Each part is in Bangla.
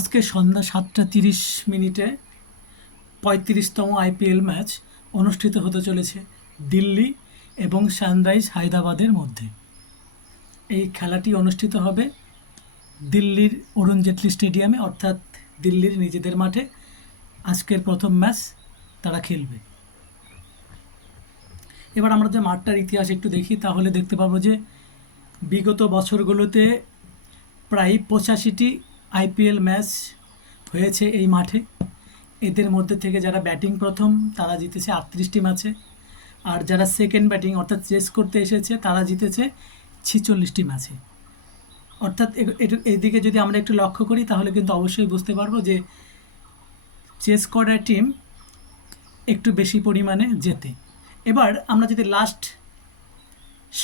আজকে সন্ধ্যা 7:30 35তম আইপিএল ম্যাচ অনুষ্ঠিত হতে চলেছে দিল্লি এবং সানরাইজ হায়দ্রাবাদের মধ্যে। এই খেলাটি অনুষ্ঠিত হবে দিল্লির অরুণ জেটলি স্টেডিয়ামে, অর্থাৎ দিল্লির নিজেদের মাঠে। আজকের প্রথম ম্যাচ তারা খেলবে। এবার আমরা যে মাঠটার ইতিহাস একটু দেখি, তাহলে দেখতে পাবো যে বিগত বছরগুলোতে প্রায় 85টি আইপিএল ম্যাচ হয়েছে এই মাঠে। এদের মধ্যে থেকে যারা ব্যাটিং প্রথম তারা জিতেছে 38টি ম্যাচে, আর যারা সেকেন্ড ব্যাটিং অর্থাৎ চেস করতে এসেছে তারা জিতেছে 46টি ম্যাচে। অর্থাৎ এদিকে যদি আমরা একটু লক্ষ্য করি তাহলে কিন্তু অবশ্যই বুঝতে পারবো যে চেস করার টিম একটু বেশি পরিমাণে জেতে। এবার আমরা যদি লাস্ট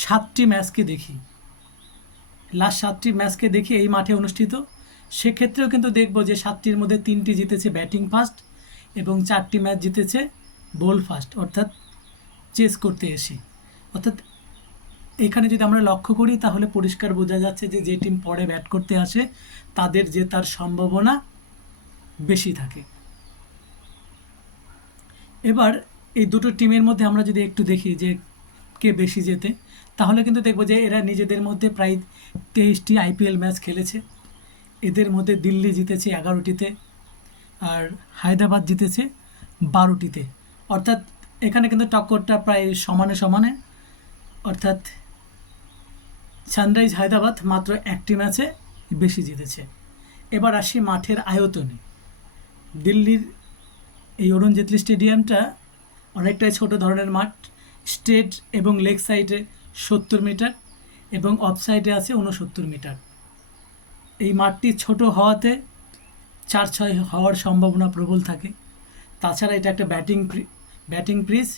7টি ম্যাচকে দেখি এই মাঠে অনুষ্ঠিত, সেক্ষেত্রেও কিন্তু দেখব যে 7টির মধ্যে 3টি জিতেছে ব্যাটিং ফার্স্ট এবং 4টি ম্যাচ জিতেছে বল ফার্স্ট, অর্থাৎ চেস করতে এসে। অর্থাৎ এখানে যদি আমরা লক্ষ্য করি তাহলে পরিষ্কার বোঝা যাচ্ছে যে টিম পরে ব্যাট করতে আসে তাদের জেতার সম্ভাবনা বেশি থাকে। এবার এই দুটো টিমের মধ্যে আমরা যদি একটু দেখি যে কে বেশি জেতে, তাহলে কিন্তু দেখব যে এরা নিজেদের মধ্যে প্রায় 23টি আইপিএল ম্যাচ খেলেছে। এদের মধ্যে দিল্লি জিতেছে 11টিতে আর হায়দ্রাবাদ জিতেছে 12টিতে। অর্থাৎ এখানে কিন্তু টক্করটা প্রায় সমানে, অর্থাৎ সানরাইজ হায়দ্রাবাদ মাত্র 1টি ম্যাচে বেশি জিতেছে। এবার আসি মাঠের আয়তনে। দিল্লির এই অরুণ জেটলি স্টেডিয়ামটা অনেকটাই ছোট ধরনের মাঠ। স্ট্রেট এবং লেগ সাইডে 70 মিটার এবং অফ সাইডে আছে 69 মিটার। এই মাঠটি ছোট হওয়াতে 4-6 হওয়ার সম্ভাবনা প্রবল থাকে। তাছাড়া এটা একটা ব্যাটিং পিচ।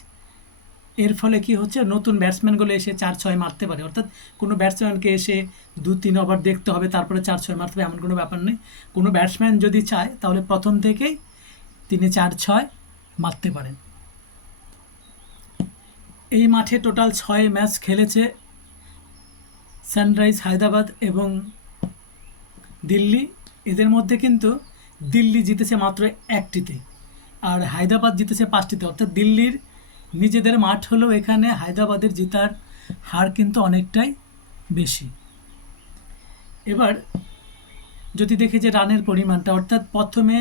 এর ফলে কি হচ্ছে, নতুন ব্যাটসম্যানগুলো এসে 4-6 মারতে পারে। অর্থাৎ কোনো ব্যাটসম্যানকে এসে 2-3 ওভার দেখতে হবে তারপরে 4-6 মারতে হবে এমন কোনো ব্যাপার নেই। কোনো ব্যাটসম্যান যদি চায় তাহলে প্রথম থেকেই তিনি 4-6 মারতে পারেন। এই মাঠে টোটাল 6 ম্যাচ খেলেছে সানরাইজ হায়দ্রাবাদ এবং দিল্লি। এদের মধ্যে কিন্তু দিল্লি জিতেছে মাত্র 1টিতে আর হায়দ্রাবাদ জিতেছে 5টিতে। অর্থাৎ দিল্লির নিজেদের মাঠ হলেও এখানে হায়দ্রাবাদের জেতার হার কিন্তু অনেকটাই বেশি। এবার যদি দেখি যে রানের পরিমাণটা, অর্থাৎ প্রথমে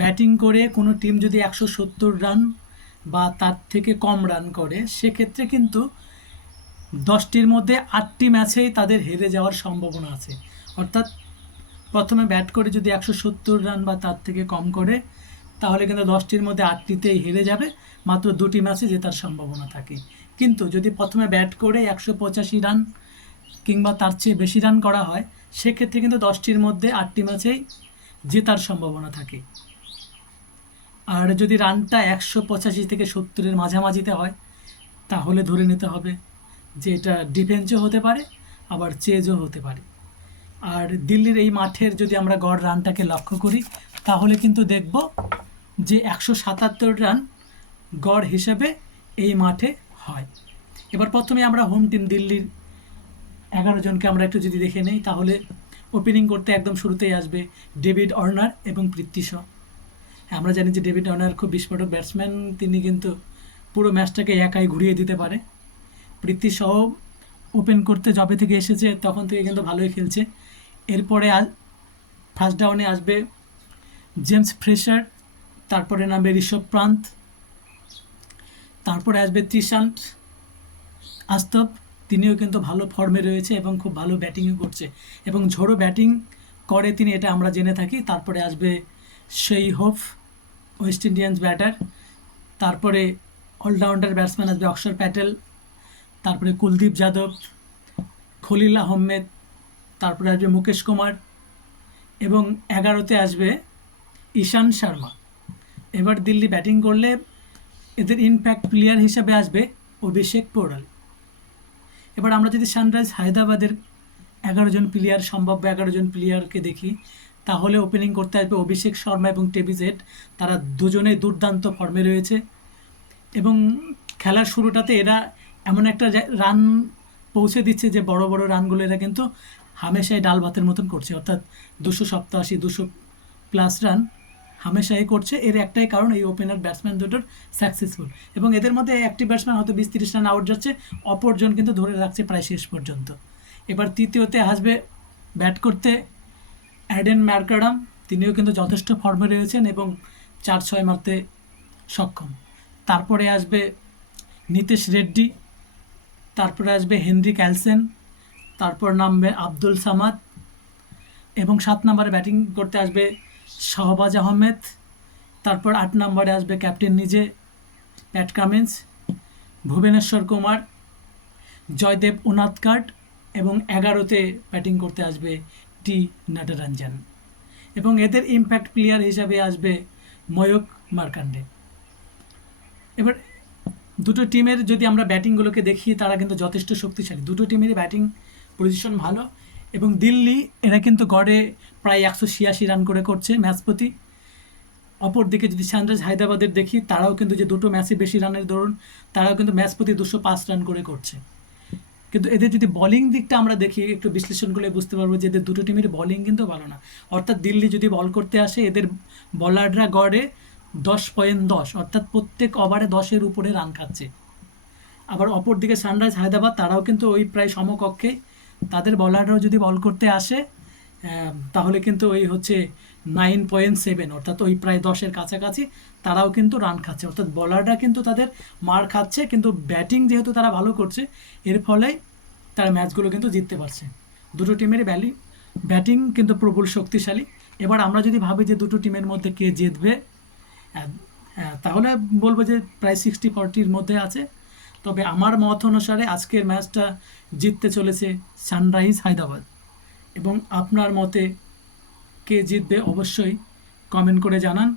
ব্যাটিং করে কোনো টিম যদি 170 রান বা তার থেকে কম রান করে, সেক্ষেত্রে কিন্তু 10টির মধ্যে 8টি ম্যাচেই তাদের হেরে যাওয়ার সম্ভাবনা আছে। অর্থাৎ প্রথমে ব্যাট করে যদি 170 রান বা তার থেকে কম করে, তাহলে কিন্তু 10টির মধ্যে 8টিতেই হেরে যাবে, মাত্র 2টি ম্যাচে জেতার সম্ভাবনা থাকে। কিন্তু যদি প্রথমে ব্যাট করে 185 রান কিংবা তার চেয়ে বেশি রান করা হয়, সেক্ষেত্রে কিন্তু 10টির মধ্যে 8টি ম্যাচেই জেতার সম্ভাবনা থাকে। আর যদি রানটা 185 থেকে 70-এর মাঝামাঝিতে হয়, তাহলে ধরে নিতে হবে যে এটা ডিফেন্সও হতে পারে আবার চেজও হতে পারে। আর দিল্লির এই মাঠের যদি আমরা গড় রানটাকে লক্ষ্য করি, তাহলে কিন্তু দেখব যে 177 রান গড় হিসেবে এই মাঠে হয়। এবার প্রথমে আমরা হোম টিম দিল্লির 11 জনকে আমরা একটু যদি দেখে নেই, তাহলে ওপেনিং করতে একদম শুরুতেই আসবে ডেভিড ওয়ার্নার এবং পৃথ্বী শ। আমরা জানি যে ডেভিড ওয়ার্নার খুব বিস্ফোরক ব্যাটসম্যান, তিনি কিন্তু পুরো ম্যাচটাকে একাই ঘুরিয়ে দিতে পারে। পৃথ্বী শ ওপেন করতে যবে থেকে এসেছে তখন থেকে কিন্তু ভালোই খেলছে। এরপরে ফার্স্ট ডাউনে আসবে জেমস ফ্রেশার, তারপরে নামবে ঋষভ পান্ত, তারপরে আসবে ত্রিশান্ত আস্তব, তিনিও কিন্তু ভালো ফর্মে রয়েছে এবং খুব ভালো ব্যাটিংও করছে এবং ঝোড়ো ব্যাটিং করে তিনি, এটা আমরা জেনে থাকি। তারপরে আসবে শেই হোপ, ওয়েস্ট ইন্ডিয়ান্স ব্যাটার। তারপরে অলরাউন্ডার ব্যাটসম্যান আসবে অক্ষর প্যাটেল, তারপরে কুলদীপ যাদব, খলিল আহমেদ, তারপরে আসবে মুকেশ কুমার এবং 11তে আসবে ঈশান শর্মা। এবার দিল্লি ব্যাটিং করলে এদের ইম্প্যাক্ট প্লেয়ার হিসাবে আসবে অভিষেক পোড়াল। এবার আমরা যদি সানরাইজ হায়দ্রাবাদের 11 জন প্লেয়ার, সম্ভাব্য 11 জন প্লেয়ারকে দেখি, তাহলে ওপেনিং করতে আসবে অভিষেক শর্মা এবং টেভিজেট। তারা দুজনেই দুর্দান্ত ফর্মে রয়েছে এবং খেলার শুরুটাতে এরা এমন একটা রান পৌঁছে দিচ্ছে যে বড় বড় রানগুলো এরা কিন্তু হামেশাই ডাল ভাতের মতন করছে। অর্থাৎ 287, প্লাস রান হামেশাই করছে। এর একটাই কারণ এই ওপেনার ব্যাটসম্যান দুটোর সাকসেসফুল, এবং এদের মধ্যে একটি ব্যাটসম্যান হয়তো 20-30 রান আউট যাচ্ছে, অপরজন কিন্তু ধরে রাখছে প্রায় শেষ পর্যন্ত। এবার তৃতীয়তে আসবে ব্যাট করতে অ্যাডেন ম্যাকগ্রাডাম, তিনিও কিন্তু যথেষ্ট ফর্মে রয়েছেন এবং 4-6 মারতে সক্ষম। তারপরে আসবে নিতেশ রেড্ডি, তারপরে আসবে হেনরি ক্যালসেন, তারপর নামবে আব্দুল সামাদ, এবং 7 নম্বরে ব্যাটিং করতে আসবে শাহবাজ আহমেদ। তারপর 8 নম্বরে আসবে ক্যাপ্টেন নিজে প্যাট কামিন্স, ভুবনেশ্বর কুমার, জয়দেব উনাদকাট, এবং 11তে ব্যাটিং করতে আসবে টি নটরাঞ্জন, এবং এদের ইম্প্যাক্ট প্লেয়ার হিসাবে আসবে ময়ূক মার্কান্ডে। এবার দুটো টিমের যদি আমরা ব্যাটিংগুলোকে দেখি, তারা কিন্তু যথেষ্ট শক্তিশালী, দুটো টিমেরই ব্যাটিং পজিশন ভালো। এবং দিল্লি এরা কিন্তু গড়ে প্রায় 186 রান করে করছে ম্যাচ প্রতি। অপরদিকে যদি সানরাইজ হায়দ্রাবাদের দেখি, তারাও কিন্তু যে দুটো ম্যাচে বেশি রানের দরুন তারাও কিন্তু ম্যাচ প্রতি 205 রান করে করছে। কিন্তু এদের যদি বোলিং দিকটা আমরা দেখি, একটু বিশ্লেষণ করলে বুঝতে পারবো যে এদের দুটো টিমের বোলিং কিন্তু ভালো না। অর্থাৎ দিল্লি যদি বল করতে আসে, এদের বলাররা গড়ে 10.10, অর্থাৎ প্রত্যেক ওভারে 10-এর উপরে রান খাচ্ছে। আবার অপরদিকে সানরাইজ হায়দ্রাবাদ, তারাও কিন্তু ওই প্রায় সমকক্ষে, তাদের বলাররাও যদি বল করতে আসে তাহলে কিন্তু ওই হচ্ছে 9.7, অর্থাৎ ওই প্রায় 10-এর কাছাকাছি তারাও কিন্তু রান খাচ্ছে। অর্থাৎ বলাররা কিন্তু তাদের মার খাচ্ছে, কিন্তু ব্যাটিং যেহেতু তারা ভালো করছে, এর ফলে তারা ম্যাচগুলো কিন্তু জিততে পারছে। দুটো টিমেরই ব্যাটিং কিন্তু প্রবল শক্তিশালী। এবার আমরা যদি ভাবি যে দুটো টিমের মধ্যে কে জিতবে, তাহলে বলবো যে প্রায় 60-40-র মধ্যে আছে। তবে আমার মত অনুসারে আজকের ম্যাচটা জিততে চলেছে সানরাইজ হায়দ্রাবাদ। এবং আপনার মতে কে জিতবে অবশ্যই কমেন্ট করে জানান।